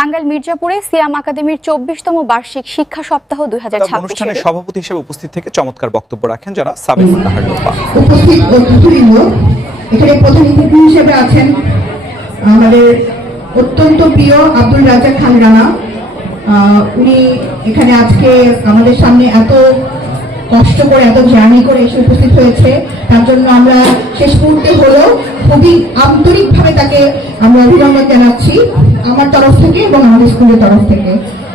টাঙ্গাইল মির্জাপুরে সিয়াম একাডেমির ২৪তম বার্ষিক শিক্ষা সপ্তাহ ২০২৬ অনুষ্ঠানে সভাপতি হিসেবে উপস্থিত থেকে চমৎকার বক্তব্য রাখেন যারা সাবেক তাহার লোপা। উপস্থিত অতিথিবৃন্দ, এখানে প্রধান অতিথি হিসেবে আছেন আমাদের অত্যন্ত প্রিয় আব্দুল রাজ্জাক খান রানা। উনি এখানে আজকে আমাদের সামনে এত কষ্ট করে এত জার্নি করে এসে উপস্থিত হয়েছে, তার জন্য আমরা শেষ মুহূর্তে হলেও খুবই আন্তরিকভাবে তাকে আমরা অভিনন্দন জানাচ্ছি আমার তরফ থেকে এবং আমাদের স্কুলের তরফ থেকে।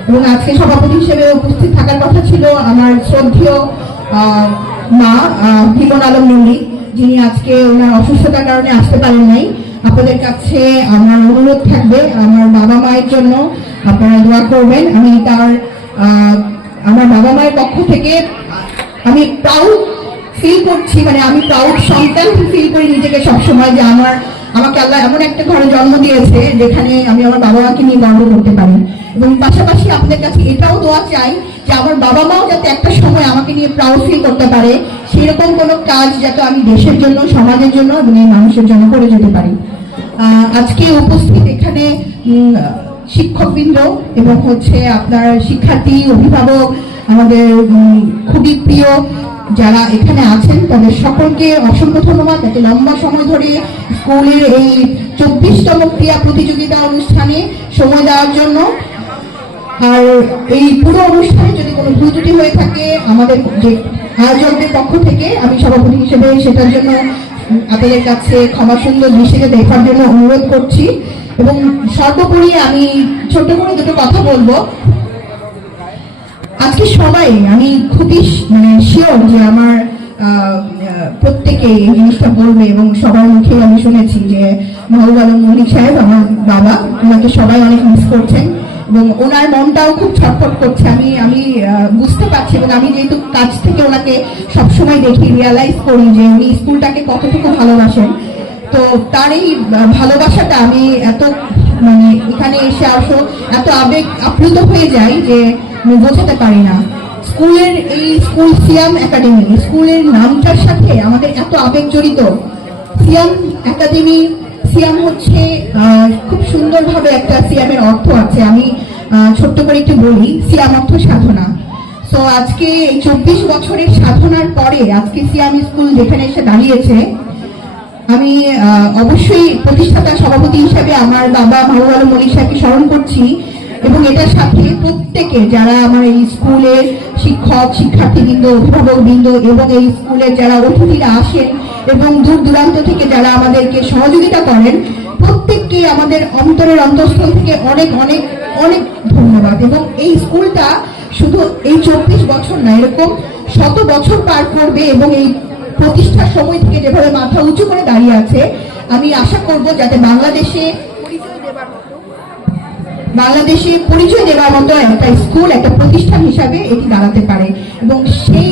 এবং আজকে সভাপতি হিসেবে উপস্থিত থাকার কথা ছিল আমার শ্রদ্ধেয় মা ভিমন আলম নন্দী, যিনি আজকে ওনার অসুস্থতার কারণে আসতে পারেন নাই। আপনাদের কাছে আমার অনুরোধ থাকবে আমার বাবা মায়ের জন্য আপনারা দোয়া করবেন। আমি আমার বাবা মায়ের পক্ষ থেকে আমি প্রাউড ফিল করছি, মানে আমি প্রাউড সন্তান ফিল করি নিজেকে সবসময় যে আমাকে আল্লাহ এমন একটা ঘরে জন্ম দিয়েছে যেখানে আমি আমার বাবা মাকে নিয়ে গর্ব করতে পারি। এবং পাশাপাশি আপনাদের কাছে এটাও দোয়া চাই যে আমার বাবা মাও যাতে একটা সময় আমাকে নিয়ে প্রাউড ফিল করতে পারে, সেরকম কোনো কাজ যাতে আমি দেশের জন্য, সমাজের জন্য এবং এই মানুষের জন্য করে যেতে পারি। আজকে উপস্থিত এখানে শিক্ষকবৃন্দ এবং আপনার শিক্ষার্থী, অভিভাবক, আমাদের খুবই প্রিয় যারা এখানে আছেন তাদের সকলকে অসংখ্য ধন্যবাদ এত লম্বা সময় ধরে স্কুলের এই ২৪তম ক্রীড়া প্রতিযোগিতা অনুষ্ঠানে সময় দেওয়ার জন্য। আর এই পুরো অনুষ্ঠানে যদি কোনো ভুল ত্রুটি হয়ে থাকে আমাদের যে আয়োজকদের পক্ষ থেকে আমি সভাপতি হিসেবে সেটার জন্য আপনাদের কাছে ক্ষমা সুন্দর দৃষ্টিতে দেখার জন্য অনুরোধ করছি। এবং সর্বোপরি আমি ছোট্ট করে দুটো কথা বলবো। আজকে সবাই আমি খুবই শিওর যে আমার প্রত্যেকে এই জিনিসটা বলবে এবং সবার মুখে আমি শুনেছি যে মাহবুব আলম মল্লিক সাহেব আমার বাবা, ওনাকে সবাই অনেক মিস করছেন এবং ওনার মনটাও খুব ছটফট করছে। আমি বুঝতে পারছি এবং আমি যেহেতু কাছ থেকে ওনাকে সবসময় দেখি, রিয়ালাইজ করি যে উনি স্কুলটাকে কতটুকু ভালোবাসেন। তো তার এই ভালোবাসাটা আমি এখানে এসে এত আবেগ আপ্লুত হয়ে যাই যে আমি বোঝাতে পারি না। স্কুলের এই স্কুল সিয়াম একাডেমি, স্কুলের নামটার সাথে আমাদের এত আবেগ জড়িত। সিয়াম একাডেমি, সিয়াম হচ্ছে খুব সুন্দরভাবে একটা সিয়ামের অর্থ আছে। আমি ছোট্ট করে একটু বলি, সিয়াম অর্থ সাধনা। তো আজকে এই ২৪ বছরের সাধনার পরে আজকে সিয়াম স্কুল যেখানে এসে দাঁড়িয়েছে, আমি অবশ্যই প্রতিষ্ঠাতা সভাপতি হিসাবে আমার বাবা মাহবুব আলম মল্লিক সাহেবকে স্মরণ করছি এবং এটার সাথে প্রত্যেকে যারা আমার এই স্কুলের শিক্ষক, শিক্ষার্থীবৃন্দ, অভিভাবকবৃন্দ এবং এই স্কুলের যারা অতিথিরা আসেন এবং দূর দূরান্ত থেকে যারা আমাদেরকে সহযোগিতা করেন, প্রত্যেককে আমাদের অন্তরের অন্তঃস্থল থেকে অনেক অনেক অনেক ধন্যবাদ। এবং এই স্কুলটা শুধু এই ২৪ বছর না, এরকম শত বছর পার করবে এবং এই প্রতিষ্ঠার সময় থেকে যেভাবে মাথা উঁচু করে দাঁড়িয়ে আছে, আমি আশা করব যাতে বাংলাদেশে পরিচয় দেওয়ার মতো একটা স্কুল, একটা প্রতিষ্ঠান হিসাবে এটি দাঁড়াতে পারে। এবং সেই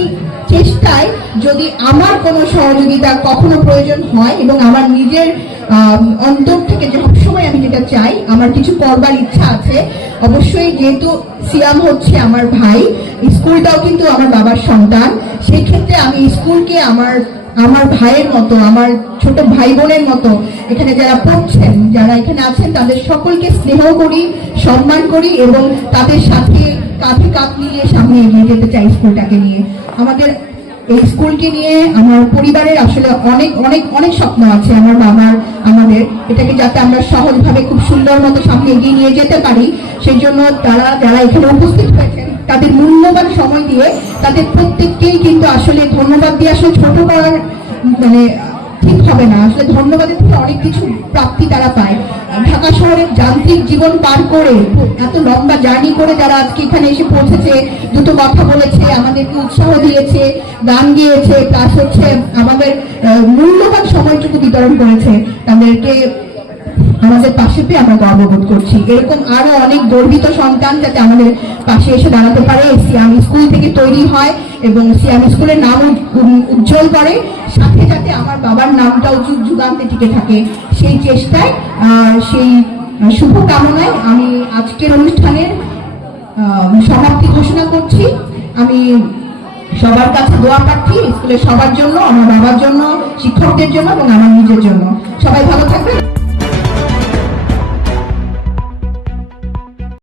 চেষ্টায় যদি আমার কোনো সহযোগিতা কখনো প্রয়োজন হয় এবং আমার নিজের অন্তর থেকে সবসময় আমি যেটা চাই, আমার কিছু করবার ইচ্ছা আছে, অবশ্যই যেহেতু সিয়াম হচ্ছে আমার ভাই, স্কুলটাও কিন্তু আমার বাবার সন্তান, সেই ক্ষেত্রে আমি স্কুলকে আমার ভাইয়ের মতো, আমার ছোট ভাই বোনের মতো এখানে যারা পড়ছেন, যারা এখানে আছেন, তাদের সকলকে স্নেহ করি, সম্মান করি এবং তাদের সাথে কাঁধে কাঁধ মিলিয়ে সামনে এগিয়ে যেতে চাই স্কুলটাকে নিয়ে। আমাদের এই স্কুলকে নিয়ে আমার পরিবারের আসলে অনেক অনেক অনেক স্বপ্ন আছে আমার বাবার, আমাদের এটাকে যাতে আমরা সহজভাবে খুব সুন্দর মতো সামনে এগিয়ে নিয়ে যেতে পারি, সেই জন্য যারা এখানে উপস্থিত হয়েছেন তাদের মূল্যবান সময় দিয়ে তাদের প্রত্যেককেই কিন্তু আসলে ধন্যবাদ দিয়ে আসলে ছোট করার ঠিক হবে না। আসলে ধন্যবাদের থেকে অনেক কিছু প্রাপ্তি তারা পায়। ঢাকা শহরের যান্ত্রিক জীবন পার করে এত লম্বা জার্নি করে যারা আজকে এখানে এসে পৌঁছেছে, দুটো কথা বলেছে, আমাদেরকে উৎসাহ দিয়েছে, গান গিয়েছে, প্লাস আমাদের মূল্যবান সময়টুকু বিতরণ করেছে, তাদেরকে আমাদের পাশে পেয়ে আমরা গর্ববোধ করছি। এরকম আরো অনেক গর্বিত সন্তান যাতে আমাদের পাশে এসে দাঁড়াতে পারে, সিয়াম স্কুল থেকে তৈরি হয় এবং সিয়াম স্কুলের নাম উজ্জ্বল করে, সাথে যাতে আমার বাবার নামটাও যুগ যুগান্তে টিকে থাকে, সেই চেষ্টায় সেই শুভ কামনায় আমি আজকের অনুষ্ঠানের সমাপ্তি ঘোষণা করছি। আমি সবার কাছে দোয়া প্রার্থী স্কুলের সবার জন্য, আমার বাবার জন্য, শিক্ষকদের জন্য এবং আমার নিজের জন্য। সবাই ভালো থাকবেন।